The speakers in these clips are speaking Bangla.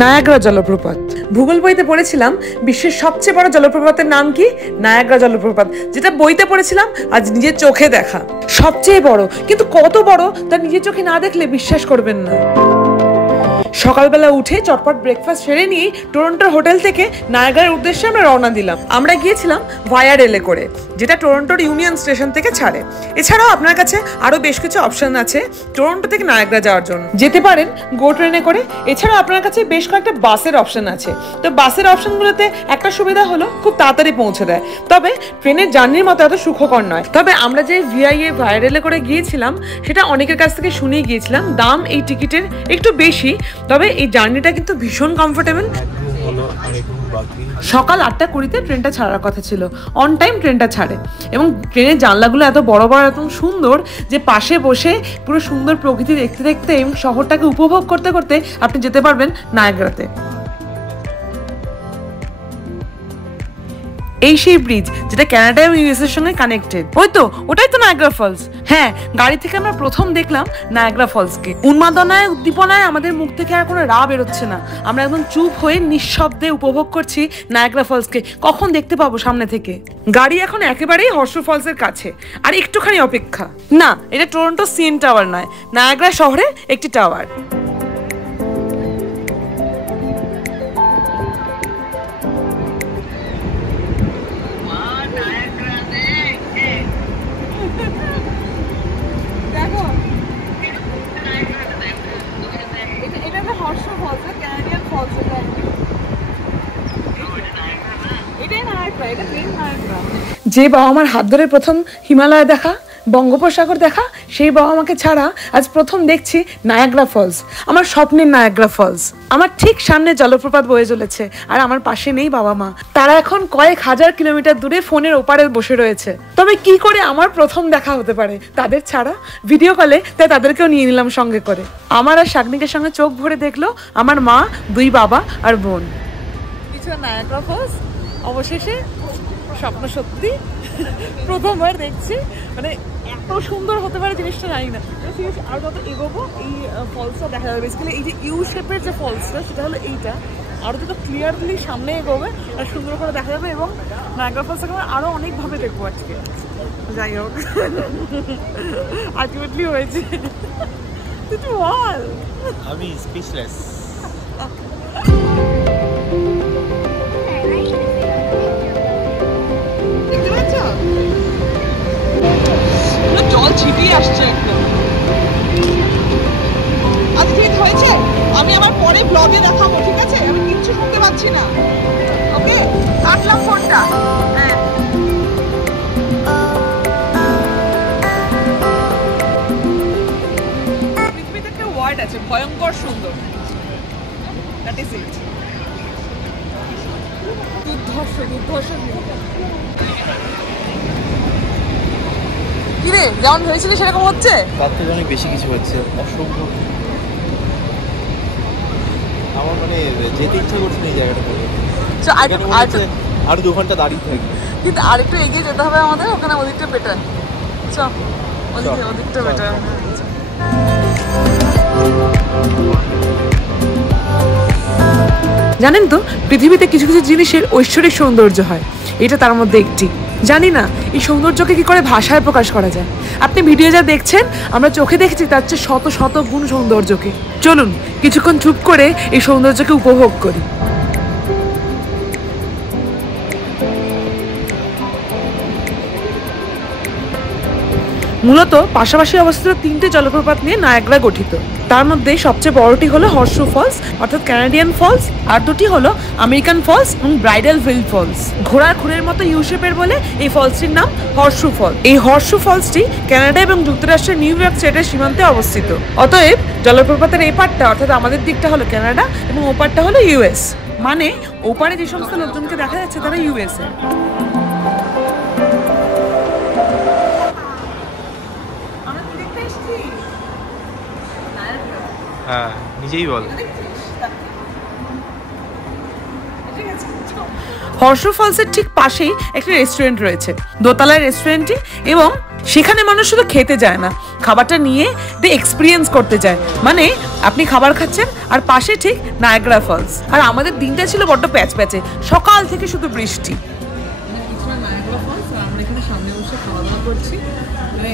নায়াগ্রা জলপ্রপাত। ভূগোল বইতে পড়েছিলাম বিশ্বের সবচেয়ে বড় জলপ্রপাতের নাম কি? নায়াগ্রা জলপ্রপাত। যেটা বইতে পড়েছিলাম আজ নিজের চোখে দেখা। সবচেয়ে বড়, কিন্তু কত বড় তা নিজের চোখে না দেখলে বিশ্বাস করবেন না। সকালবেলা উঠে চটপট ব্রেকফাস্ট সেরে নিয়ে টরন্টোর হোটেল থেকে নায়াগ্রার উদ্দেশ্যে আমরা রওনা দিলাম। আমরা গিয়েছিলাম ভায়া রেলে করে, যেটা টরন্টোর ইউনিয়ন স্টেশন থেকে ছাড়ে। এছাড়াও আপনার কাছে আরো বেশ কিছু অপশন আছে টরন্টো থেকে নায়াগ্রা যাওয়ার জন্য। যেতে পারেন গো ট্রেনে করে, এছাড়াও আপনার কাছে বেশ কয়েকটা বাসের অপশন আছে। তো বাসের অপশনগুলোতে একটা সুবিধা হলো খুব তাড়াতাড়ি পৌঁছে দেয়, তবে ট্রেনের জার্নির মতো এত সুখকর নয়। তবে আমরা যে ভিআইএ ভায়া রেলে করে গিয়েছিলাম সেটা অনেকের কাছ থেকে শুনেই গিয়েছিলাম। দাম এই টিকিটের একটু বেশি, তবে এই জার্নিটা কিন্তু ভীষণ কমফোর্টেবল। সকাল 8:20-তে ট্রেনটা ছাড়ার কথা ছিল। অন টাইম ট্রেনটা ছাড়ে এবং ট্রেনের জানলাগুলো এত বড় বড়, এত সুন্দর যে পাশে বসে পুরো সুন্দর প্রকৃতি দেখতে দেখতে এবং শহরটাকে উপভোগ করতে করতে আপনি যেতে পারবেন নায়াগ্রাতে। এই সেই ব্রিজ যেটা কানাডা এবং ইউএস এর সঙ্গে কানেক্টেড। ওই তো, ওটাই তো নায়াগ্রা ফলস। হ্যাঁ, গাড়ি থেকে আমরা প্রথম দেখলাম নায়াগ্রা ফলসকে। উন্মাদনায় উদ্দীপনায় আমাদের মুখ থেকে আর কোনো রা বেরোচ্ছে না। আমরা একদম চুপ হয়ে নিঃশব্দে উপভোগ করছি নায়াগ্রা ফলসকে। কখন দেখতে পাবো সামনে থেকে। গাড়ি এখন একেবারেই হর্স ফলসের কাছে, আর একটুখানি অপেক্ষা। না, এটা টরন্টো সিএন টাওয়ার নয়, নায়াগ্রা শহরের একটি টাওয়ার। যে বাবা মার হাত ধরে প্রথম হিমালয় দেখা, বঙ্গোপসাগর দেখা, সেই বাবা মাকে ছাড়া আজ প্রথম দেখছি নায়াগ্রা ফলস, আমার স্বপ্নের নায়াগ্রা ফলস। আমার ঠিক সামনে জলপ্রপাত বয়ে চলেছে, আর আমার পাশে নেই বাবা মা। তারা এখন কয়েক হাজার কিলোমিটার দূরে ফোনের ওপারে বসে রয়েছে। তবে কি করে আমার প্রথম দেখা হতে পারে তাদের ছাড়া? ভিডিও কলে, তাই তাদেরকেও নিয়ে নিলাম সঙ্গে করে। আমার আর শাগনিকের সঙ্গে চোখ ভরে দেখলো আমার মা, দুই বাবা আর বোন। কিছু নায়াগ্রা ফলস অবশেষে স্বপ্ন সত্যি, প্রথমবার দেখছি। মানে এত সুন্দর হতে পারে জিনিসটা জানি না। আর যত এগোবো এই ফলসটা দেখা যাবে। বেসিক্যালি এই যে ইউ শেপের যে ফলসটা, সেটা হলো এইটা। আরও যত ক্লিয়ারলি সামনে এগোবে আর সুন্দর করে দেখা যাবে, এবং নায়াগ্রা ফলসটাকে আমরা আরও অনেকভাবে দেখবো আজকে। যাই হোক, আলটিমেটলি হয়েছে। তুই বল। আমি স্পিচলেস। জল ছিটিয়ে আসছে একদম। আজ ঠিক হয়েছে, আমি আমার পরে ব্লগে দেখাবো, ঠিক আছে? আমি কিচ্ছু শুনতে পাচ্ছি না। ওকে, কাটলাম ফোনটা। হ্যাঁ, পৃথিবীতে একটা ওয়ার্ড আছে, ভয়ঙ্কর সুন্দর। That is it. দুর্ধর্ষ, দুর্ধর্ষ। কিরে, যেমন ভেবেছিলি সেরকম হচ্ছে? তার থেকে অনেক বেশি কিছু হচ্ছে, অসম্ভব। আমার মানে যেতে ইচ্ছা করছে না এই জায়গাটাতে। আরো 2 ঘন্টা দাঁড়িয়ে থাকবে, কিন্তু আরেকটু এগিয়ে যেতে হবে আমাদের। ওখানে ওদিকটা বেটার। চল, ওদিকটা বেটার। জানেন তো, পৃথিবীতে কিছু কিছু জিনিসের ঐশ্বরিক সৌন্দর্য হয়, এটা তার মধ্যে একটি। জানি না এই সৌন্দর্যকে কি করে ভাষায় প্রকাশ করা যায়। আপনি ভিডিও যা দেখছেন, আমরা চোখে দেখেছি তার চেয়ে শত শত গুণ সৌন্দর্যকে। চলুন কিছুক্ষণ চুপ করে এই সৌন্দর্যকে উপভোগ করি। মূলত পাশাপাশি অবস্থিত 3টে জলপ্রপাত নিয়ে নায়াগ্রা গঠিত। তার মধ্যে সবচেয়ে বড়টি হলো হর্সু ফলস অর্থাৎ কানাডিয়ান ফলস, আর দুটি হলো আমেরিকান ফলস এবং ব্রাইডাল ভিল ফলস। ঘোড়ার খুরের মতো ইউ শেপের বলে এই ফলসটির নাম হর্সু ফলস। এই হর্সু ফলসটি কানাডা এবং যুক্তরাষ্ট্রের নিউ ইয়র্ক স্টেটের সীমান্তে অবস্থিত। অতএব জলপ্রপাতের এই পাটটা অর্থাৎ আমাদের দিকটা হলো কানাডা এবং ওপারটা হলো ইউএস। মানে ওপারে যে সমস্ত লোকজনকে দেখা যাচ্ছে তারা ইউএস এর। হ্যাঁ, নিজেই বল। হর্সু ফলসের ঠিক পাশেই একটা রেস্টুরেন্ট রয়েছে। দোতলায় রেস্টুরেন্টটি এবং সেখানে মানুষ শুধু খেতে যায় না, খাবারটা নিয়ে এক্সপিরিয়েন্স করতে যায়। মানে আপনি খাবার খাচ্ছেন আর পাশে ঠিক নায়াগ্রা ফলস। আর আমাদের দিনটা ছিল বড্ড প্যাচ প্যাচে, সকাল থেকে শুধু বৃষ্টি। নায়াগ্রা ফলস, আমরা এখানে সামনে বসে খাওয়া দাওয়া করছি। মানে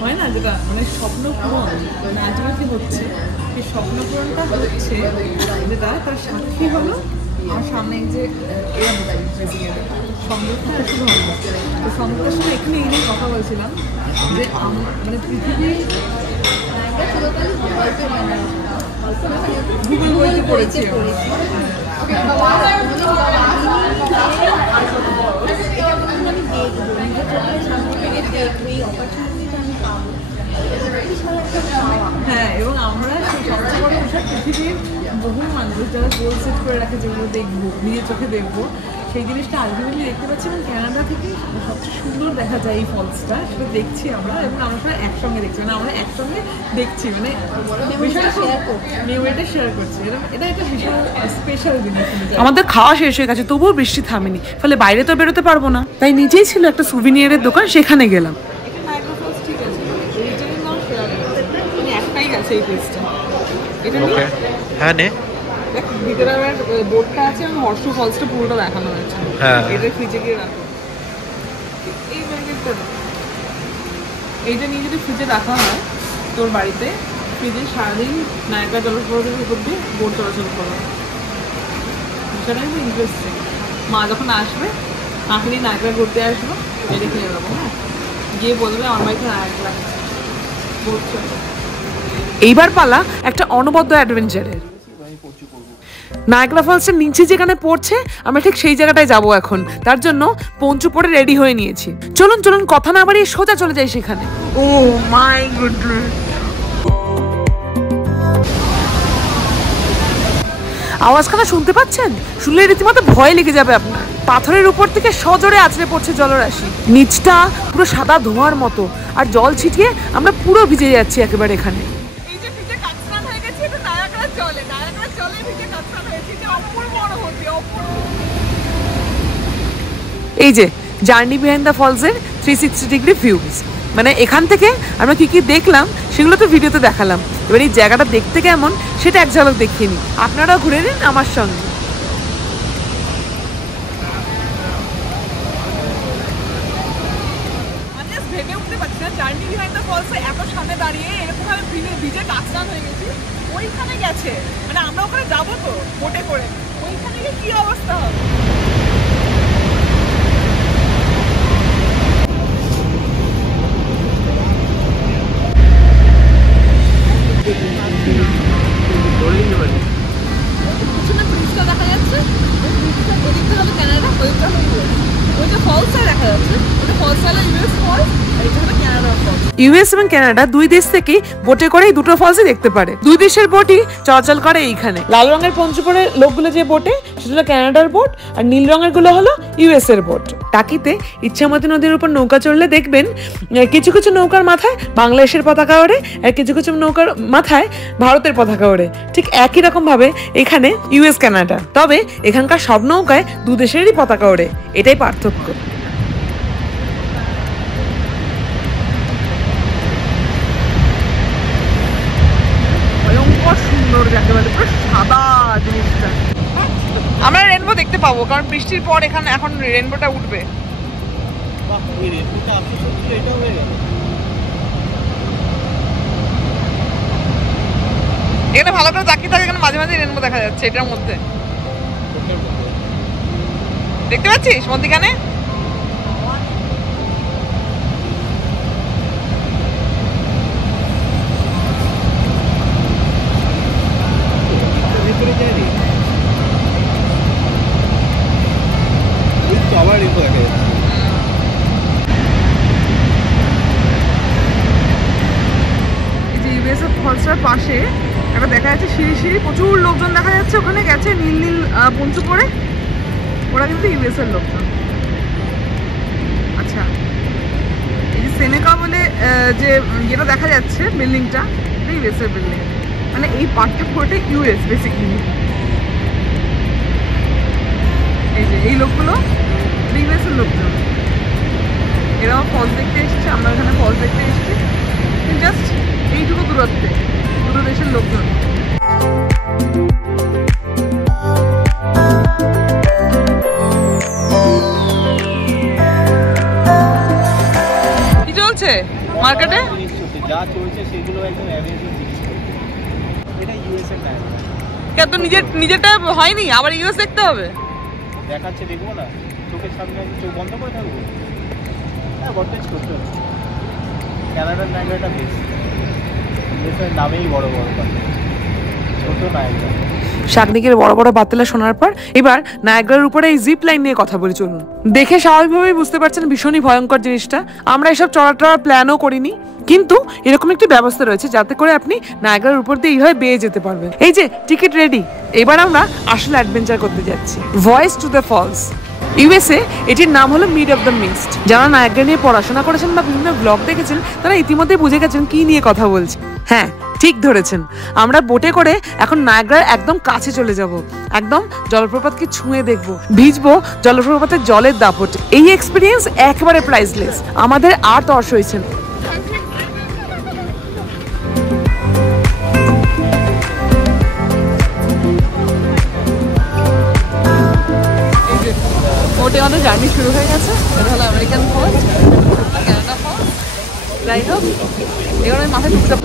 হয় না যেটা মানে স্বপ্ন পূরণ আলটিমেটলি হচ্ছে, সেই স্বপ্ন পূরণটা হচ্ছে যেটা তার সাক্ষী হলো আমার সামনে যে সংরক্ষণটা শুরু হলো। তো সংরক্ষণের সময় এখানে এই নিয়ে কথা বলছিলাম যে মানে পৃথিবী গুগল বইতে পড়েছি। হ্যাঁ, এবং আমরা সবচেয়ে বড় বিষয় পৃথিবীর বহু মানুষ যারা গোল সেট করে রাখে যেগুলো দেখবো, নিজের চোখে দেখবো, সেই জিনিসটা আলটিমেটলি দেখতে পাচ্ছি। এবং ক্যানাডা থেকে সবচেয়ে সুন্দর দেখা যায় এই ফলসটা, সেটা দেখছি আমরা, এবং আমরা সবাই একসঙ্গে দেখছি। মানে আমরা একসঙ্গে দেখছি, মানে মেমোরিটা শেয়ার করছি। এটা একটা ভীষণ স্পেশাল জিনিস। আমাদের খাওয়া শেষ হয়ে গেছে, তবুও বৃষ্টি থামেনি, ফলে বাইরে তো বেরোতে পারবো না। তাই নিচেই ছিল একটা সুভিনিয়ারের দোকান, সেখানে গেলাম। হ্যাঁ নে ভিতরে আমার বোর্ডটা আছে এবং হর্ষ ফলসটা পুরোটা দেখানো হয়েছে। এটা ফ্রিজে গিয়ে রাখো, এই প্যাকেটটা এইটা নিয়ে যদি ফ্রিজে রাখা হয় তোর বাড়িতে, ফ্রিজে সারাদিন নায়িকা জলপ্রপাতের উপর দিয়ে বোর্ড চলাচল করা, সেটা কিন্তু ইন্টারেস্টিং। মা যখন আসবে, মাকে নিয়ে নায়িকা ঘুরতে আসবো, এটা কিনে দেবো। হ্যাঁ, গিয়ে বলবে আমার বাড়িতে নায়িকা বোর্ড চলে। এইবার পালা একটা অনবদ্য অ্যাডভেঞ্চারের। নায়াগ্রা ফলসের নিচে যেখানে পড়ছে আমরা ঠিক সেই জায়গাটায় যাব এখন। তার জন্য পঞ্চু পরে রেডি হয়ে নিয়েছি। চলুন চলুন, কথা না বাড়িয়ে সোজা চলে যাই সেখানে। ও মাই গুডনেস, আওয়াজখানা শুনতে পাচ্ছেন? শুনলে রীতিমতো ভয় লেগে যাবে আপনার। পাথরের উপর থেকে সজোরে আছড়ে পড়ছে জলরাশি, নিচটা পুরো সাদা ধোঁয়ার মতো, আর জল ছিটিয়ে আমরা পুরো ভিজে যাচ্ছি একেবারে এখানে। এই যে জার্নি বিহাইন্ড দ্য ফলসের 360 ডিগ্রি ভিউজ, মানে এখান থেকে আমরা কি কি দেখলাম সেগুলো তো ভিডিওতে দেখালাম। এবার এই জায়গাটা দেখতে কেমন সেটা এক ঝলক দেখিয়ে নিই, আপনারাও ঘুরে নিন আমার সঙ্গে। ভেবে উঠতে পারছি না জার্নি বিহাইন্ড দ্য ফলসে এত সামনে দাঁড়িয়ে এরকম ভাবে ভিজে কাঁচরান হয়ে গেছি। ওইখানে গেছে, মানে আমরা ওখানে যাবো তো বোটে করে, ওইখানে গিয়ে কি অবস্থা হবে। পিছনে ব্রিজটা দেখা যাচ্ছে, ওই ব্রিজটা ওদিকটা হলো ক্যানাডা, ওদিকটা হলো ইউএস। ওই যে ফলসটা দেখা যাচ্ছে ওটা ফলস হলো ইউএস ফলস, আর এটা হলো ক্যানাডা ফলস। ইউএস এবং ক্যানাডা দুই দেশ থেকেই বোটে করেই দুটো ফলসই দেখতে পারে। দুই দেশের বোটই চলাচল করে এইখানে। লাল রঙের পঞ্চুপড়ের লোকগুলো যে বোটে, সেটা হলো ক্যানাডার বোট, আর নীল রঙের গুলো হলো ইউএস এর বোট। টাকিতে ইচ্ছামতি নদীর উপর নৌকা চড়লে দেখবেন কিছু কিছু নৌকার মাথায় বাংলাদেশের পতাকা ওড়ে, আর কিছু কিছু নৌকার মাথায় ভারতের পতাকা ওড়ে। ঠিক একই রকম ভাবে এখানে ইউএস ক্যানাডা, তবে এখানকার সব নৌকায় দু দেশেরই পতাকা ওড়ে, এটাই পার্থক্য। ভয়ঙ্কর সুন্দর, যাকে বলে পুরো সাদা জিনিসটা। আমরা রেনবো দেখতে পাবো, কারণ বৃষ্টির পর এখানে এখন রেনবোটা উঠবে। এখানে ভালো করে তাকিয়ে থাকে, এখানে মাঝে মাঝে রেনবো দেখা যাচ্ছে এটার মধ্যে। দেখতে পাচ্ছিস মধ্যিখানে? ফলসটার পাশে একটা দেখা যাচ্ছে সিঁড়ি সিঁড়ি, প্রচুর লোকজন দেখা যাচ্ছে ওখানে গেছে নীল নীল পঞ্চু পরে, ওরা কিন্তু ইউএস এর লোকজন। আচ্ছা, এই যে সেনেকা বলে যে যেটা দেখা যাচ্ছে বিল্ডিংটা, এটা ইউএস এর বিল্ডিং, মানে এই পার্টটা পুরোটা ইউএস বেসিক্যালি। এই যে এই লোকগুলো ইউএস এর লোকজন। এরাও ফলস দেখতে এসেছে, আমরা এখানে ফলস দেখতে এসেছি, জাস্ট এইটুকু দূরত্বে, দুটো দেশের লোকজন। কি চলছে মার্কেটে? যা চলছে সেগুলো একদম অ্যাভেলেবল জিনিস। এটা ইউএস এর টাইম। কেন নিজেরটা হয়নি, আবার ইউএস দেখতে হবে? দেখাচ্ছে, দেখবো না? চোখের সামনে চোখ বন্ধ করে থাকবো? হ্যাঁ, বটেজ করতে হবে। ক্যানাডার নায়গ্রাটা বেশ, ইউএসের নামেই বড় বড় কথা, ছোট নায়গ্রা। শাকনিকের বড় বড় বাতেলা শোনার পর এবার নায়াগ্রার উপরে এই জিপ লাইন নিয়ে কথা বলি চলুন। দেখে স্বাভাবিকভাবেই বুঝতে পারছেন ভীষণই ভয়ঙ্কর জিনিসটা। আমরা এসব চড়ার প্ল্যানও করিনি, কিন্তু এরকম একটি ব্যবস্থা রয়েছে যাতে করে আপনি নায়াগ্রার উপর দিয়ে এইভাবে বেয়ে যেতে পারবেন। এই যে টিকিট রেডি, এবার আমরা আসলে অ্যাডভেঞ্চার করতে যাচ্ছি। Voice to the falls. USA এটির নাম হলো মিড অফ দ্য মিস্ট। যারা নায়াগ্রা নিয়ে পড়াশোনা করেছেন বা বিভিন্ন ব্লগ দেখেছেন তারা ইতিমধ্যে বুঝে গেছেন কি নিয়ে কথা বলছি। হ্যাঁ, ঠিক ধরেছেন, আমরা বোটে করে এখন নায়াগ্রার একদম কাছে চলে যাব, একদম জলপ্রপাতকে ছুঁয়ে দেখব, ভিজবো জলপ্রপাতের জলের দাপট। এই এক্সপিরিয়েন্স একেবারে প্রাইসলেস, আমাদের আর তর্স হয়েছে। বোটে আমাদের জার্নি শুরু হয়ে গেছে। এটা হলো আমেরিকান ফলস, ক্যানাডা ফলস, যাই হোক এবার আমি মাথায় টুকটা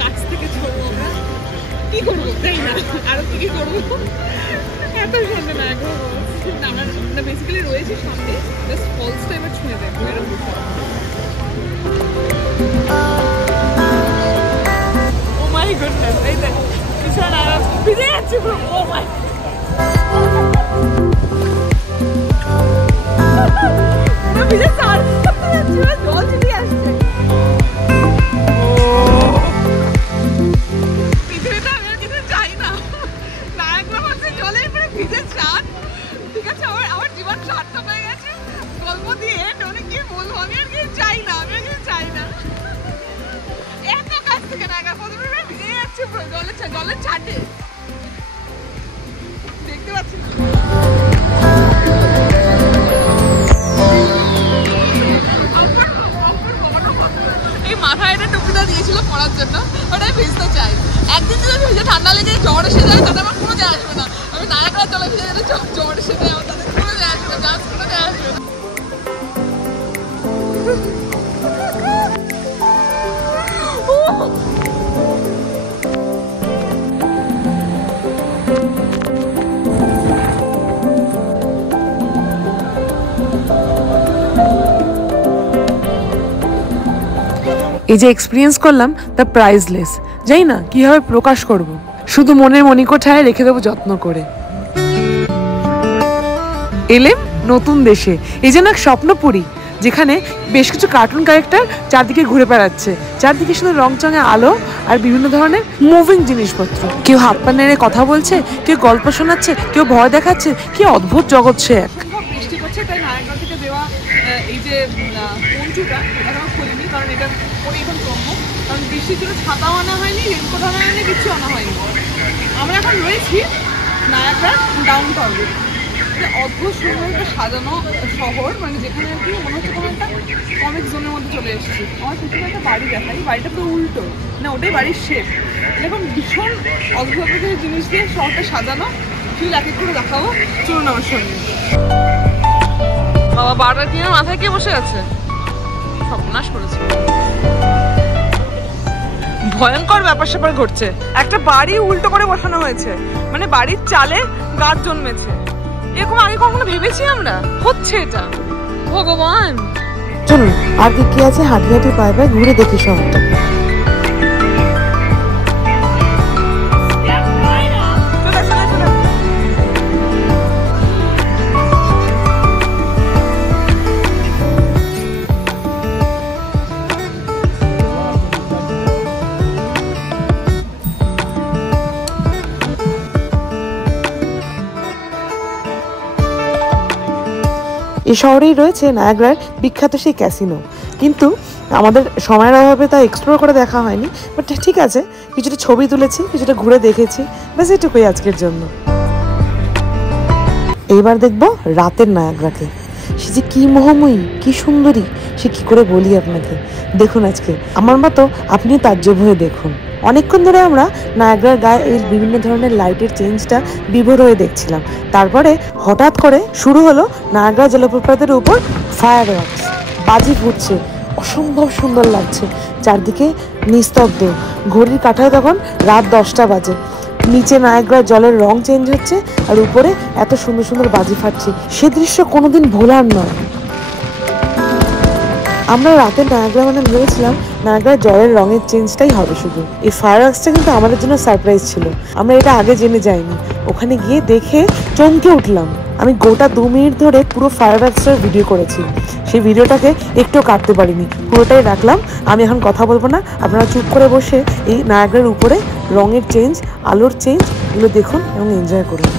কাছ থেকে ছড়বো আমরা, কি করবো তাই না, আরো কি করবো, এত সামনে নায়াগ্রা ফলস। আমরা বেসিক্যালি রয়েছি সামনে, জাস্ট ফলসটা এবার ছুঁয়ে দেখবো এরকম। ও মাই গুডনেস, এই দেখ বিশাল আরাম, ভিজে যাচ্ছে পুরো। ও মাই ভিজে সার জল চিঠি আসছে। জলের ছাটে দেখতে পাচ্ছি না। এই মাথায় একটা টুপিটা দিয়েছিল পড়ার জন্য, ওটাই ভিজতে চাই। একদিন যদি ভিজে ঠান্ডা লেগে জ্বর এসে যায় তাতে আমার কোনো যায় আসবে না। আমি নায়াগ্রার জলে ভিজে গেলে জ্বর এসে যায়, আমার তাদের কোনো যায় আসবে না, কোনো যায় আসবে না। এই যে এক্সপিরিয়েন্স করলাম তা প্রাইসলেস, জানি না কিভাবে প্রকাশ করব, শুধু মনের মণিকোঠায় রেখে দেবো যত্ন করে। এলেম নতুন দেশে, এই যেন এক স্বপ্নপুরী, যেখানে বেশ কিছু কার্টুন ক্যারেক্টার চারদিকে ঘুরে বেড়াচ্ছে, চারদিকে শুধু রংচঙে আলো আর বিভিন্ন ধরনের মুভিং জিনিসপত্র। কেউ হাত পা নেড়ে কথা বলছে, কেউ গল্প শোনাচ্ছে, কেউ ভয় দেখাচ্ছে। কি অদ্ভুত জগৎ সে এক। বৃষ্টি করছে তাই নায়াগ্রা থেকে দেওয়া এই যে পঞ্চুটা এটা খুলিনি, কারণ এটা পরে এখন কমবো, কারণ বৃষ্টির জন্য ছাতাও আনা হয়নি, রেনকোট আনা হয়নি, কিছু আনা হয়নি। আমরা এখন রয়েছি নায়াগ্রা ডাউন টাউনে, অদ্ভুত সুন্দর একটা সাজানো শহর, মানে যেখানে আর কি মনে হচ্ছে কোনো একটা কমিক জোনের মধ্যে চলে এসেছি। আমার পিছনে একটা বাড়ি দেখাই, বাড়িটা পুরো উল্টো, না ওটাই বাড়ির শেপ। এরকম ভীষণ অদ্ভুত জিনিস দিয়ে শহরটা সাজানো, ফিল এক এক করে দেখাবো, চলুন আমার সঙ্গে। বাবা বারবার কিনে মাথায় কে বসে আছে, সর্বনাশ করেছে। ভয়ঙ্কর ব্যাপার স্যাপার ঘটছে, একটা বাড়ি উল্টো করে বসানো হয়েছে, মানে বাড়ির চালে গাছ জন্মেছে। এরকম আগে কখনো ভেবেছি আমরা, হচ্ছে এটা, ভগবান। চলুন আর কি আছে, হাঁটি হাঁটি পায়ে পায়ে ঘুরে দেখি শহরটা। এই শহরেই রয়েছে নায়াগ্রার বিখ্যাত সেই ক্যাসিনো, কিন্তু আমাদের সময়ের অভাবে তা এক্সপ্লোর করে দেখা হয়নি। বাট ঠিক আছে, কিছুটা ছবি তুলেছি, কিছুটা ঘুরে দেখেছি, ব্যাস এটুকুই আজকের জন্য। এইবার দেখবো রাতের নায়াগ্রাকে। সে যে কি মোহময়ী, কি সুন্দরী, সে কি করে বলি আপনাকে। দেখুন আজকে আমার মতো আপনিও তাজ্জব হয়ে দেখুন। অনেকক্ষণ ধরে আমরা নায়াগ্রার গায়ে এই বিভিন্ন ধরনের লাইটের চেঞ্জটা বিভোর হয়ে দেখছিলাম। তারপরে হঠাৎ করে শুরু হলো নায়াগ্রা জলপ্রপাতের উপর ফায়ার ওয়ার্কস, বাজি ফুটছে, অসম্ভব সুন্দর লাগছে। চারদিকে নিস্তব্ধ, ঘড়ির কাঁটায় তখন রাত 10টা বাজে। নিচে নায়াগ্রা জলের রং চেঞ্জ হচ্ছে আর উপরে এত সুন্দর সুন্দর বাজি ফাটছে, সে দৃশ্য কোনোদিন ভোলার নয়। আমরা রাতে নায়াগ্রা মানে ভেবেছিলাম নায়াগ্রার জলের রঙের চেঞ্জটাই হবে শুধু। এই ফায়ার ওয়ার্কসটা কিন্তু আমাদের জন্য সারপ্রাইজ ছিল, আমরা এটা আগে জেনে যাইনি। ওখানে গিয়ে দেখে চমকে উঠলাম। আমি গোটা 2 মিনিট ধরে পুরো ফায়ার ওয়ার্কসটার ভিডিও করেছি, সেই ভিডিওটাকে একটু কাটতে পারিনি, পুরোটাই রাখলাম। আমি এখন কথা বলবো না, আপনারা চুপ করে বসে এই নায়াগ্রার উপরে রঙের চেঞ্জ, আলোর চেঞ্জ এগুলো দেখুন এবং এনজয় করুন।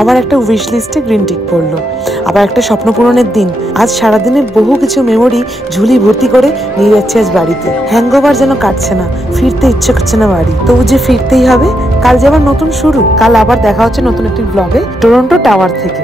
আবার একটা উইশ লিস্টে গ্রিন টিক পড়লো, আবার একটা স্বপ্ন পূরণের দিন। আজ সারাদিনের বহু কিছু মেমোরি ঝুলি ভর্তি করে নিয়ে যাচ্ছে আজ বাড়িতে। হ্যাংওভার যেন কাটছে না, ফিরতে ইচ্ছে করছে না বাড়ি, তবু যে ফিরতেই হবে। কাল যে আবার নতুন শুরু, কাল আবার দেখা হচ্ছে নতুন একটি ব্লগে টরন্টো টাওয়ার থেকে।